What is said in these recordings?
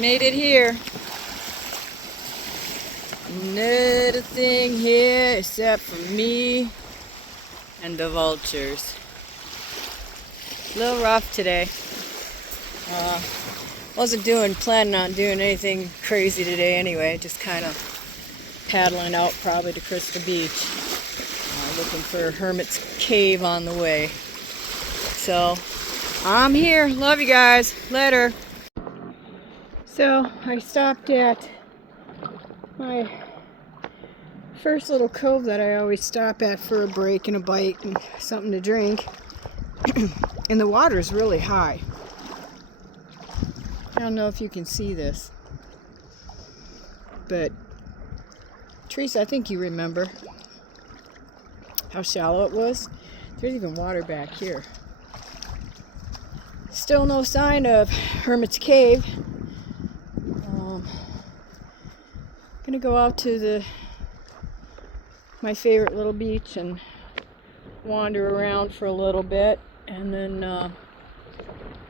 Made it here. Not a thing here except for me and the vultures. A little rough today. Wasn't planning on doing anything crazy today anyway. Just kind of paddling out probably to Crystal Beach. Looking for Hermit's cave on the way. So I'm here. Love you guys. Later. So I stopped at my first little cove that I always stop at for a break and a bite and something to drink. And the water's really high. I don't know if you can see this, but Teresa, I think you remember how shallow it was. There's even water back here. Still no sign of Hermit's cave. Gonna go out to my favorite little beach and wander around for a little bit, and then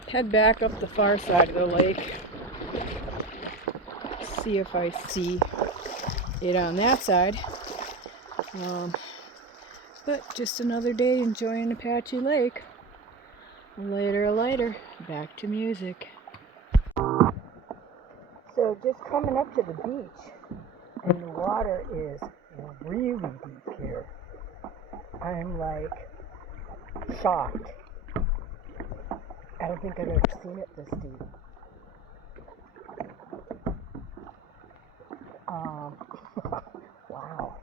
head back up the far side of the lake. See if I see it on that side. But just another day enjoying Apache Lake. Later, back to music. So just coming up to the beach, and the water is really deep here. I'm like shocked. I don't think I've ever seen it this deep. Wow.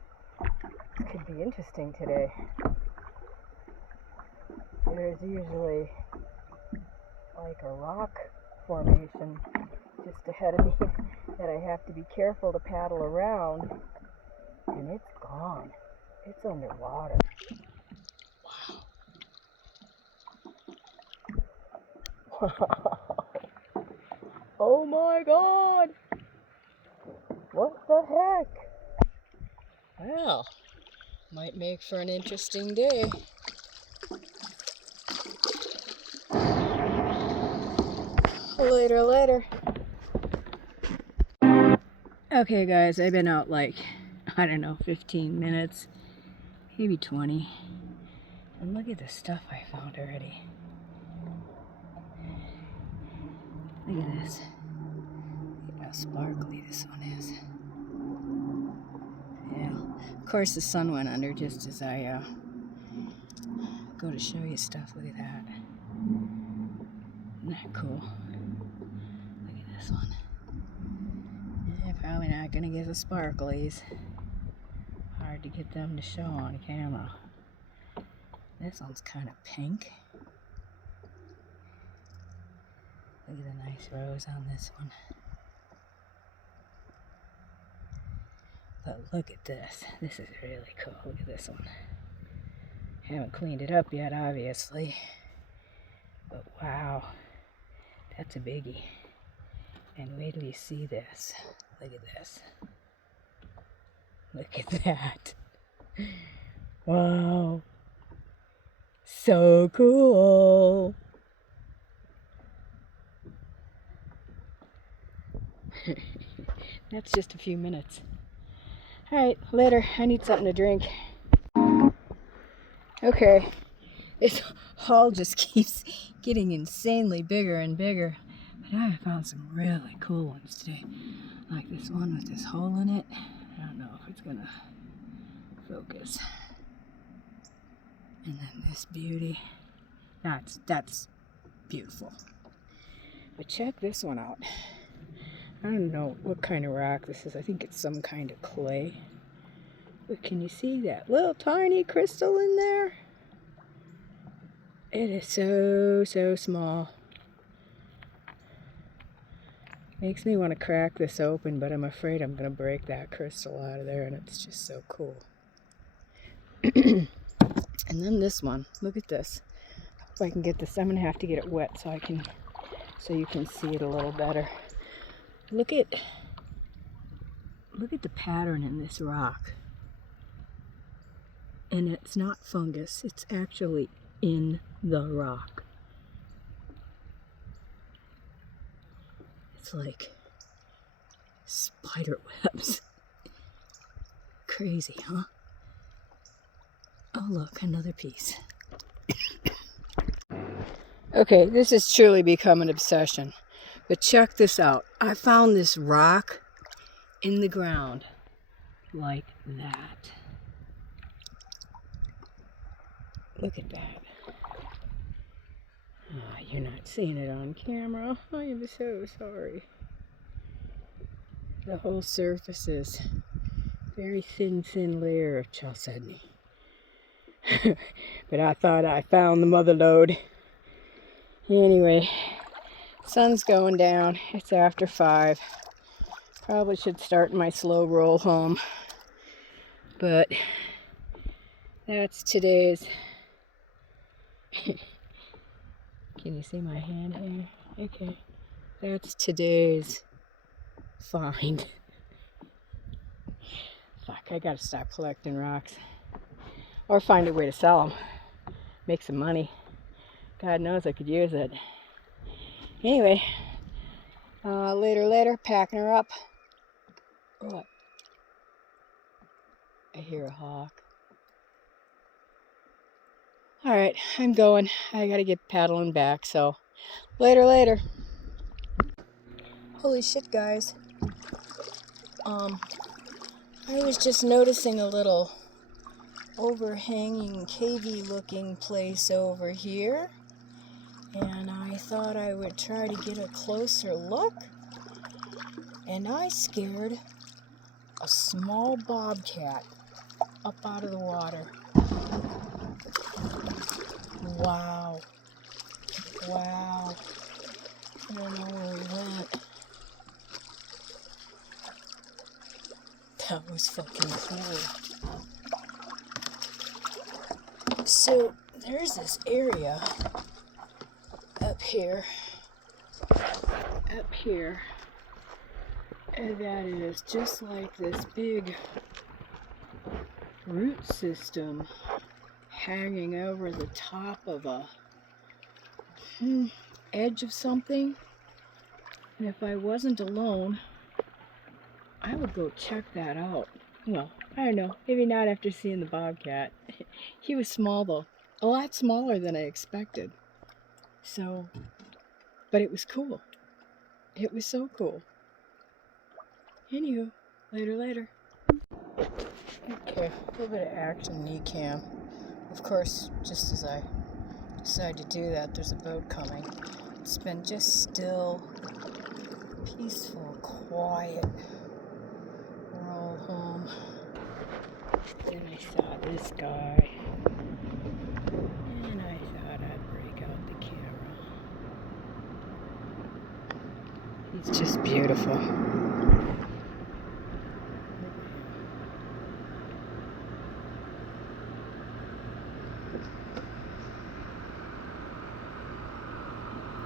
This could be interesting today. There's usually like a rock formation just ahead of me that I have to be careful to paddle around, and it's gone. It's underwater. Wow. Oh my God! What the heck? Well, might make for an interesting day. Later. Okay guys, I've been out like, I don't know, 15 minutes, maybe 20. And look at the stuff I found already. Look at this. Look at how sparkly this one is. Yeah. Of course the sun went under just as I go to show you stuff. Look at that. Isn't that cool? Look at this one. Yeah, probably not gonna get the sparklies. Hard to get them to show on camera. This one's kind of pink. Look at the nice rose on this one. But look at this. This is really cool. Look at this one. Haven't cleaned it up yet, obviously. But wow, that's a biggie. And wait till you see this. Look at this. Look at that. Wow. So cool. That's just a few minutes. Alright, later. I need something to drink. Okay. This haul just keeps getting insanely bigger and bigger. But I found some really cool ones today. Like this one with this hole in it. I don't know if it's gonna focus. And then this beauty. That's beautiful. But check this one out. I don't know what kind of rock this is. I think it's some kind of clay. But can you see that little tiny crystal in there? It is so small. Makes me want to crack this open, but I'm afraid I'm going to break that crystal out of there, and it's just so cool. And then this one. Look at this. If I can get this, I'm going to have to get it wet so you can see it a little better. Look at the pattern in this rock. And it's not fungus, it's actually in the rock. It's like Spider webs. Crazy, huh? Oh look, another piece. Okay, this has truly become an obsession. But check this out. I found this rock in the ground like that. Look at that. Oh, you're not seeing it on camera. I am so sorry. The whole surface is very thin layer of chalcedony. But I thought I found the mother lode. Anyway, sun's going down. It's after 5. Probably should start my slow roll home. But that's today's. Can you see my hand here? Okay. That's today's find. Fuck, I gotta stop collecting rocks. Or find a way to sell them. Make some money. God knows I could use it. Anyway, later, packing her up. What? I hear a hawk. Alright, I'm going. I gotta get paddling back, so later. Holy shit, guys. I was just noticing a little overhanging, cavey looking place over here. And I thought I would try to get a closer look. And I scared a small bobcat up out of the water. Wow. I don't know where he went. That was fucking cool. So there's this area up here, and that is just like this big root system hanging over the top of a edge of something. And if I wasn't alone, I would go check that out. Well, I don't know, maybe not after seeing the bobcat. He was small though, a lot smaller than I expected. So, but it was cool. It was so cool. Anywho, later. Okay, a little bit of action knee cam. Of course, just as I decide to do that, there's a boat coming. It's been just still, peaceful, quiet. We're all home. Then I saw this guy, and I thought I'd break out the camera. He's just beautiful.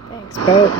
Thanks, boat.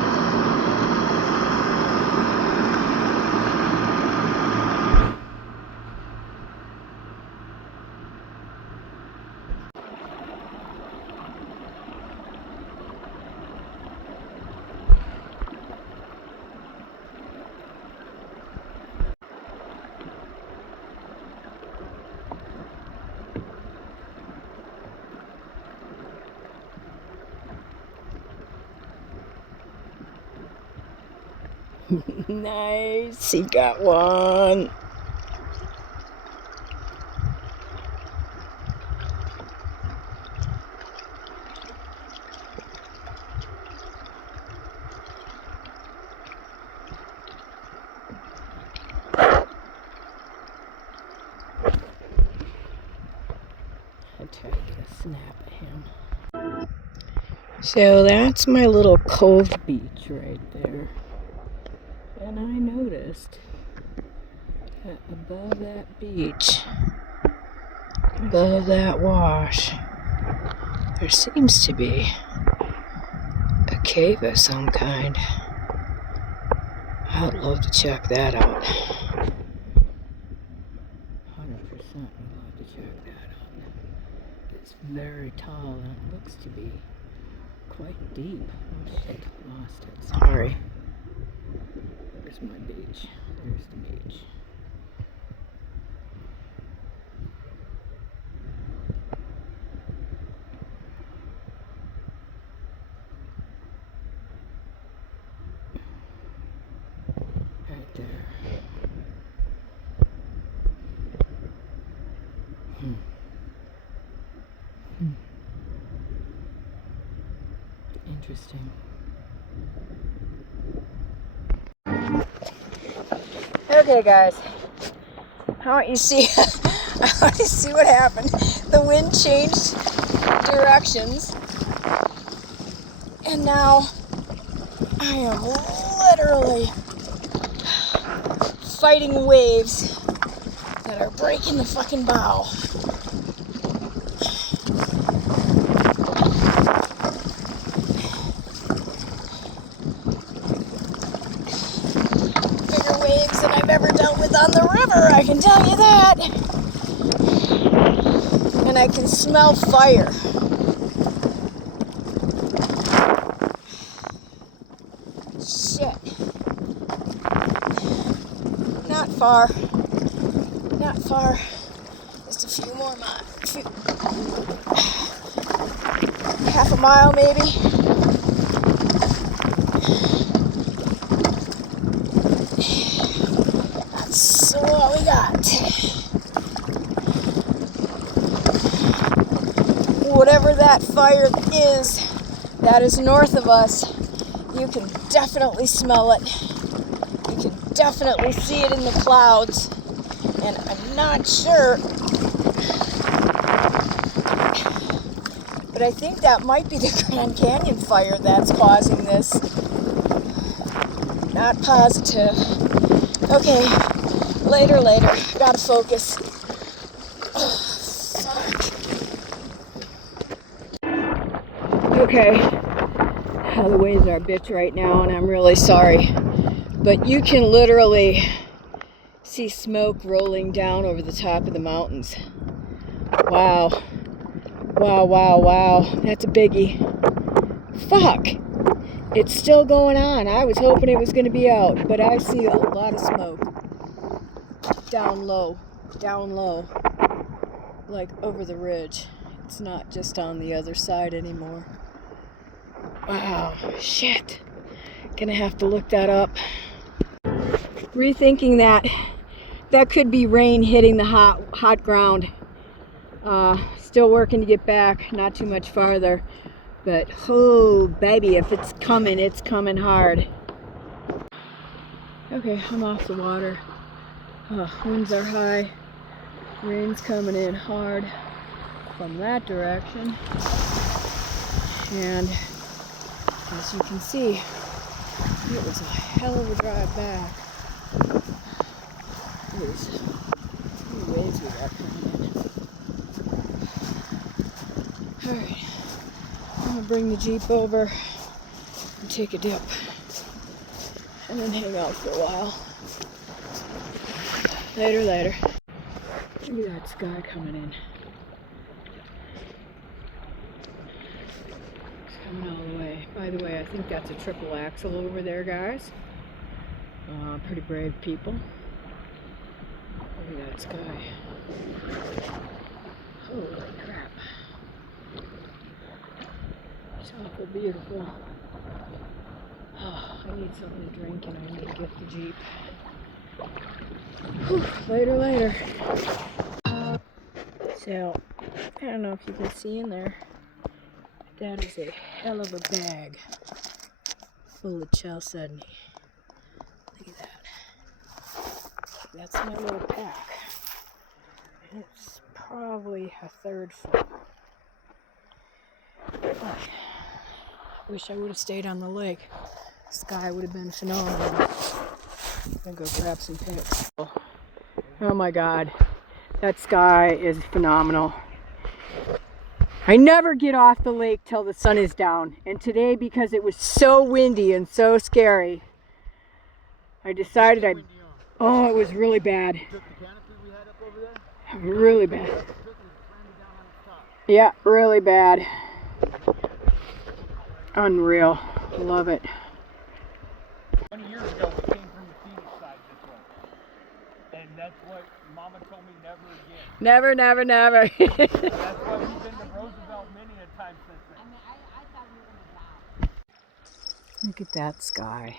Nice, he got one. I tried to get a snap at him. So that's my little cove beach right there. And I noticed that above that beach, above that wash, there seems to be a cave of some kind. I'd love to check that out. 100% would love to check that out. It's very tall and it looks to be quite deep. Oh shit, lost it. Sorry. There's my beach. There's the Interesting. Okay, guys. I want you to see. I want you to see what happened. The wind changed directions, and now I am literally fighting waves that are breaking the fucking bow. Bigger waves than I've ever dealt with on the river, I can tell you that. And I can smell fire. Shit. Not far. Not far. Just a few more miles. Half a mile maybe. That's what we got. Whatever that fire is that is north of us, you can definitely smell it. You can definitely see it in the clouds. And I'm not sure, but I think that might be the Grand Canyon fire that's causing this. Not positive. Okay, later. Gotta focus. Oh, fuck. Okay, the waves are a bitch right now, and I'm really sorry. But you can literally see smoke rolling down over the top of the mountains. Wow. That's a biggie. Fuck. It's still going on. I was hoping it was going to be out, but I see a lot of smoke. Down low. Like over the ridge. It's not just on the other side anymore. Wow. Shit. Gonna have to look that up. Rethinking that. That could be rain hitting the hot ground. Still working to get back, not too much farther. But, oh, baby, if it's coming hard. Okay, I'm off the water. Winds are high. Rain's coming in hard from that direction. And, as you can see, it was a hell of a drive back. There's waves we got coming in. Alright, I'm gonna bring the Jeep over and take a dip. And then hang out for a while. Later. Look at that sky coming in. It's coming all the way. By the way, I think that's a triple axle over there, guys. Pretty brave people. Look at that sky. Holy crap. It's awful beautiful. Oh, I need something to drink and I need to get the Jeep. Whew, later. So, I don't know if you can see in there. That is a hell of a bag full of chalcedony. Look at that. That's my little pack. And it's probably a third full. Oh, wish I would have stayed on the lake. The sky would have been phenomenal. I'm gonna go grab some pics. Oh my god, that sky is phenomenal. I never get off the lake till the sun is down, and today, because it was so windy and so scary, I decided it was really bad. Really bad. Yeah, really bad. Unreal. Love it. 20 years ago, we came from the Phoenix side this way. And that's what Mama told me never again. Never. That's why we've been to Roosevelt many a time since then. I thought we were going to die. Look at that sky.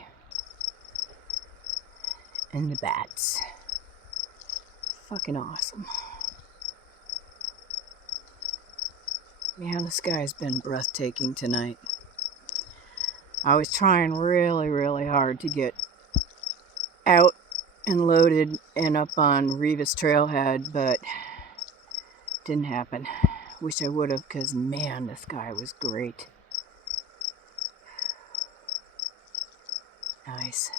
And the bats. Fucking awesome. Man, the sky's been breathtaking tonight. I was trying really, really hard to get out and loaded and up on Revis Trailhead, but didn't happen. Wish I would have, because man, this guy was great. Nice.